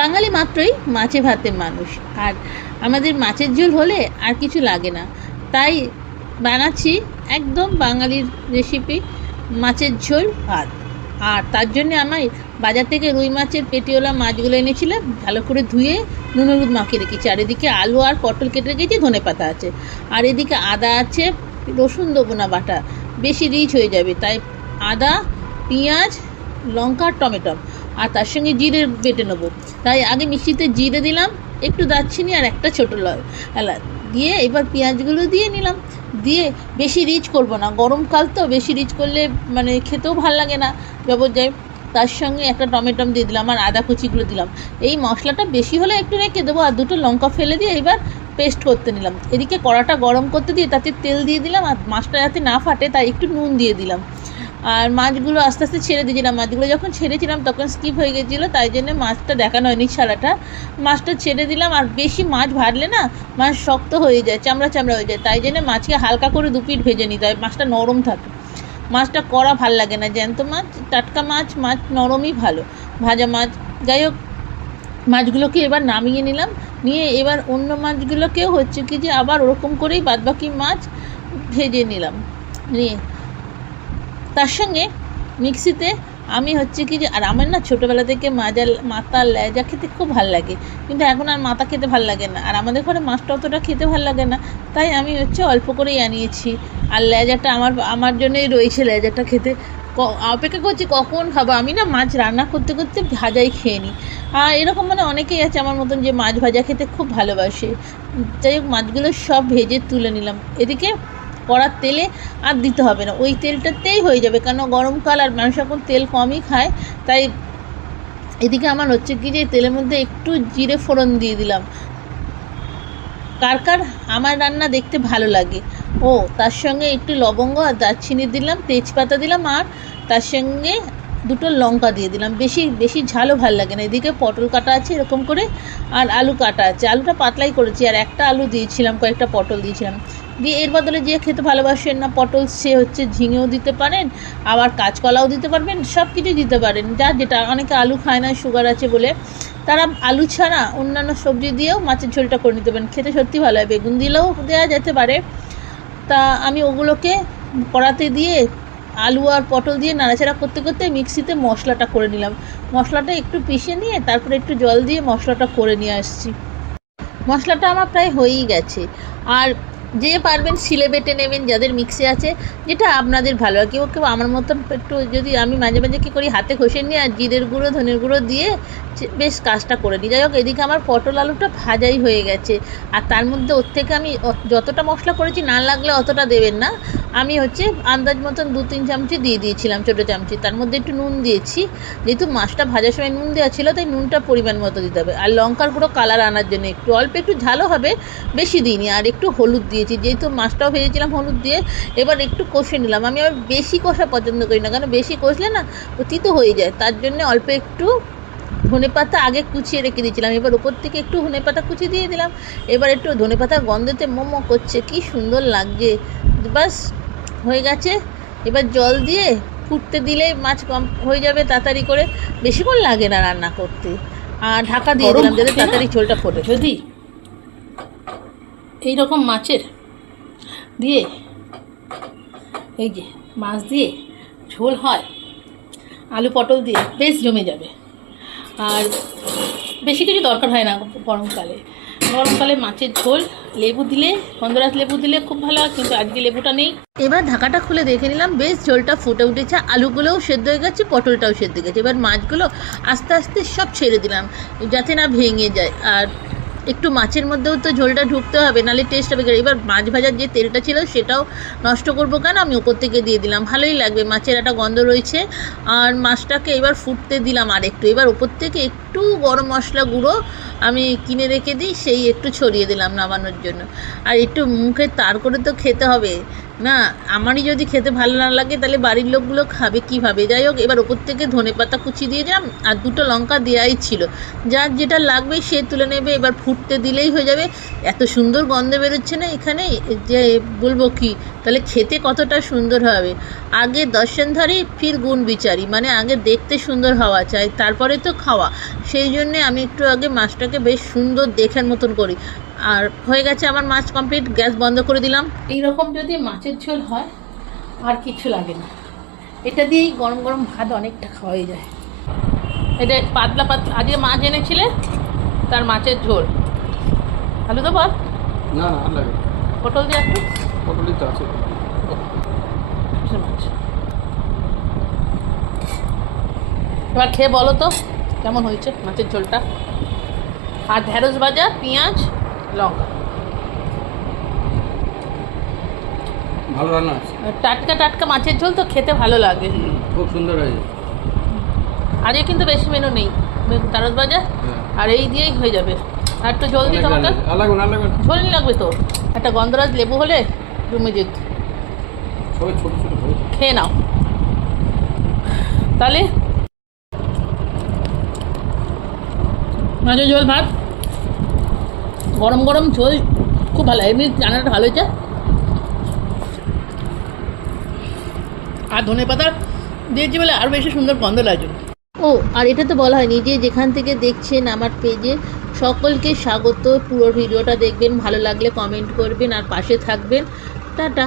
বাঙালি মাত্রই মাছে ভাতে মানুষ, আর আমাদের মাছের ঝোল হলে আর কিছু লাগে না। তাই বানাচ্ছি একদম বাঙালির রেসিপি, মাছের ঝোল ভাত। আর তার জন্যে আমি বাজার থেকে রুই মাছের পেটিওলা মাছগুলো এনেছিলাম, ভালো করে ধুয়ে নুন হলুদ মাখিয়ে রেখেছি। আর এদিকে আলু আর পটল কেটে রেখেছি, ধনেপাতা আছে। আর এদিকে আদা আছে, রসুন দেবো না বাটা, বেশি রিচ হয়ে যাবে। তাই আদা, পেঁয়াজ, লঙ্কা, টমেটো আর তার সঙ্গে জিরে বেটে নেবো। তাই আগে মিক্সিতে জিরে দিলাম, একটু দারচিনি আর একটা ছোটো এলাচ দিয়ে এবার পেঁয়াজগুলো দিয়ে নিলাম। দিয়ে বেশি রিচ করব না, গরমকাল তো, বেশি রিচ করলে মানে খেতেও ভাল লাগে না জবরদস্ত। তার সঙ্গে একটা টমেটো দিয়ে দিলাম আর আদা কুচিগুলো দিলাম। এই মশলাটা বেশি হলে একটু রেখে দেবো, আর দুটো লঙ্কা ফেলে দিয়ে এবার পেস্ট করতে নিলাম। এদিকে কড়াটা গরম করতে দিয়ে তাতে তেল দিয়ে দিলাম, আর মাছটা যাতে না ফাটে তাই একটু নুন দিয়ে দিলাম। আর মাছগুলো আস্তে আস্তে ছেড়ে দিয়েছিলাম। মাছগুলো যখন ছেড়েছিলাম তখন স্কিপ হয়ে গেছিলো, তাই জন্য মাছটা দেখানো হয়নি ছাড়াটা। মাছটা ছেড়ে দিলাম, আর বেশি মাছ ভাজলে না মাছ শক্ত হয়ে যায়, চামড়া চামড়া হয়ে যায়। তাই জন্য মাছকে হালকা করে দুপিট ভেজে নিতে হয়, মাছটা নরম থাকে। মাছটা কড়া ভাল লাগে না, জ্যান্ত মাছ, টাটকা মাছ, মাছ নরমই ভালো, ভাজা মাছ। যাই হোক, মাছগুলোকে এবার নামিয়ে নিলাম। নিয়ে এবার অন্য মাছগুলোকেও হচ্ছে কি যে আবার ওরকম করেই বাদবাকি মাছ ভেজে নিলাম। নিয়ে তার সঙ্গে মিক্সিতে আমি হচ্ছে কি যে, আর আমার না ছোটোবেলা থেকে মাথা লেজা খেতে খুব ভালো লাগে, কিন্তু এখন আর মাথা খেতে ভালো লাগে না, আর আমাদের ঘরে মাছটা অতটা খেতে ভালো লাগে না। তাই আমি হচ্ছে অল্প করেই আনিয়েছি। আর লেজাটা আমার জন্যই রয়েছে, লেজাটা খেতে অপেক্ষা করছি কখন খাবো। আমি না মাছ রান্না করতে করতে ভাজাই খেয়ে নিই। আর এরকম মানে অনেকেই আছে আমার মতন যে মাছ ভাজা খেতে খুব ভালোবাসে। যাই হোক, মাছগুলো সব ভেজে তুলে নিলাম। এদিকে কড়ার তেলে আর দিতে হবে না, ওই তেলটাতেই হয়ে যাবে, কারণ গরমকাল আর মানুষ এখন তেল কমই খায়। তাই এদিকে আমার হচ্ছে কি যে তেলের মধ্যে একটু জিরে ফোড়ন দিয়ে দিলাম। কার কার আমার রান্না দেখতে ভালো লাগে, তার সঙ্গে একটু লবঙ্গ আর দারচিনি দিলাম, তেজপাতা দিলাম, আর তার সঙ্গে দুটো লঙ্কা দিয়ে দিলাম। বেশি বেশি ঝালও ভালো লাগে না। এদিকে পটল কাটা আছে এরকম করে, আর আলু কাটা আছে, আলুটা পাতলাই করেছি, আর একটা আলু দিয়েছিলাম, কয়েকটা পটল দিয়েছিলাম। দিয়ে এর বদলে যে খেতে ভালোবাসেন না পটল, সে হচ্ছে ঝিঙেও দিতে পারেন, আবার কাঁচকলাও দিতে পারবেন, সব কিছুই দিতে পারেন, যা যেটা। অনেকে আলু খায় না, সুগার আছে বলে, তারা আলু ছাড়া অন্যান্য সবজি দিয়েও মাছের ঝোলটা করে নিতে পারেন, খেতে সত্যি ভালো হয়। বেগুন দিলেও দেওয়া যেতে পারে। তা আমি ওগুলোকে কড়াতে দিয়ে আলু আর পটল দিয়ে নাড়াচাড়া করতে করতে মিক্সিতে মশলাটা করে নিলাম। মশলাটা একটু পিষে নিয়ে তারপরে একটু জল দিয়ে মশলাটা করে নিয়ে আসছি। মশলাটা আমার প্রায় হয়েই গেছে। আর যে পারবেন শিলে বেটে নেবেন, যাদের মিক্সি আছে, যেটা আপনাদের ভালো হয়। কেউ কেউ আমার মতন একটু, যদি আমি মাঝে মাঝে কী করি, হাতে ঘষে নিয়ে আর জিরের গুঁড়ো ধনের গুঁড়ো দিয়ে বেশ কাজটা করে নিই। যাই হোক, এদিকে আমার পটল আলুটা ভাজাই হয়ে গেছে। আর তার মধ্যে ওর থেকে আমি যতটা মশলা করেছি, না লাগলে অতটা দেবেন না, আমি হচ্ছে আন্দাজ মতন 2-3 চামচি দিয়ে দিয়েছিলাম, ছোটো চামচি। তার মধ্যে একটু নুন দিয়েছি, যেহেতু মাছটা ভাজার সময় নুন দেওয়া ছিল, তাই নুনটা পরিমাণ মতো দিতে হবে। আর লঙ্কার গুঁড়ো কালার আনার জন্য একটু অল্প একটু ঝালও হবে, বেশি দিইনি। আর একটু হলুদ দিয়েছি, যেহেতু মাছটাও ভেজেছিলাম হলুদ দিয়ে। এবার একটু কষে নিলাম। আমি আবার বেশি কষা পছন্দ করি না, কারণ বেশি কষলে না ও তিতো হয়ে যায়। তার জন্য অল্প একটু ধনেপাতা আগে কুচিয়ে রেখে দিয়েছিলাম, এবার ওপর থেকে একটু ধনেপাতা কুচি দিয়ে দিলাম। এবার একটু ধনেপাতার গন্ধতে মোমো করছে, কি সুন্দর লাগছে। বাস হয়ে গেছে। এবার জল দিয়ে ফুটতে দিলে মাছ কম হয়ে যাবে তাড়াতাড়ি করে, বেশিক্ষণ লাগে না রান্না করতে। আর ঢাকা দিয়ে দিলাম যাতে তাড়াতাড়ি ঝোলটা ফোটে। যদি এইরকম মাছের দিয়ে, এই যে মাছ দিয়ে ঝোল হয়, আলু পটল দিয়ে, বেশ জমে যাবে। আর বেশি কিছু দরকার হয় না গরমকালে মাছের ঝোল। লেবু দিলে, গন্ধরাজ লেবু দিলে খুব ভালো হয়, কিন্তু আজকে লেবুটা নেই। এবার ঢাকাটা খুলে দেখে নিলাম, বেশ ঝোলটা ফুটে উঠেছে, আলুগুলোও সেদ্ধ হয়ে গেছে, পটলটাও সেদ্ধ হয়ে গেছে। এবার মাছগুলো আস্তে আস্তে সব ছেড়ে দিলাম, যাতে না ভেঙে যায়। আর একটু মাছের মধ্যেও তো ঝোলটা ঢুকতে হবে, নাহলে টেস্ট হবে। এবার মাছ ভাজার যে তেলটা ছিল সেটাও নষ্ট করবো কেন, আমি ওপর থেকে দিয়ে দিলাম, ভালোই লাগবে, মাছের একটা গন্ধ রয়েছে। আর মাছটাকে এবার ফুটতে দিলাম আর একটু। এবার ওপর থেকে একটু গরম মশলা গুঁড়ো আমি কিনে রেখে দিই, সেই একটু ছড়িয়ে দিলাম নামানোর জন্য। আর একটু মুখে তার করে তো খেতে হবে, না, আমারই যদি খেতে ভালো না লাগে তাহলে বাড়ির লোকগুলো খাবে কীভাবে? যাই হোক, এবার ওপর থেকে ধনেপাতা কুচি দিয়ে দিলাম আর 2টো লঙ্কা দেওয়াই ছিল। যার যেটা লাগবে সে তুলে নেবে, এবার ফুটতে দিলেই হয়ে যাবে। এত সুন্দর গন্ধ বেরোচ্ছে না এখানে, যে বলবো কি, তাহলে খেতে কতটা সুন্দর হবে। আগে দর্শনধারী ফির গুণ বিচারি, মানে আগে দেখতে সুন্দর হওয়া চাই, তারপরে তো খাওয়া। সেই জন্যে আমি একটু আগে মাছটাকে বেশ সুন্দর দেখার মতন করি। আর হয়ে গেছে আমার মাছ কমপ্লিট, গ্যাস বন্ধ করে দিলাম। এইরকম যদি মাছের ঝোল হয় আর কিছু লাগে না, এটা দিয়েই গরম গরম ভাত অনেকটা খাওয়াই যায়। এটা পাতলা পাতলা, আজকে মাছ এনেছিলে তার মাছের ঝোল। আলু তো বল না না আর লাগে পটল দিয়ে একটু পটলই তো আছে। মাছ এবার খেয়ে বলো তো কেমন হয়েছে মাছের ঝোলটা। আর ঢেঁড়স ভাজা, পেঁয়াজ, লঙ্কা, ভালো রান্না আছে, টাটকা টাটকা মাছের ঝোল তো খেতে ভালো লাগে। খুব সুন্দর হয়েছে। আজকে কিন্তু বেশি মেনু নেই, ঢেঁড়স ভাজা আর এই দিয়েই হয়ে যাবে। আর একটু জল দিই তোমাকে, আর লাগবে না, আর লাগবে না, ঝোল নি লাগবে তো। একটা গন্ধরাজ লেবু হলে জমে যেত। সবাই ছোটো ছোটো হয়েছে। খেয়ে নাও তাহলে। মাছের ঝোল ভাত, গরম গরম ঝোল খুব ভালো, এমনি রান্নাটা ভালো হয়েছে। আর ধনেপাতা দিয়েছি বলে আরও বেশি সুন্দর গন্ধ লাগছে। ও, আর এটা তো বলা হয়নি যে যেখান থেকে দেখছেন আমার পেজে সকলকে স্বাগত। পুরো ভিডিওটা দেখবেন, ভালো লাগলে কমেন্ট করবেন আর পাশে থাকবেন। টাটা।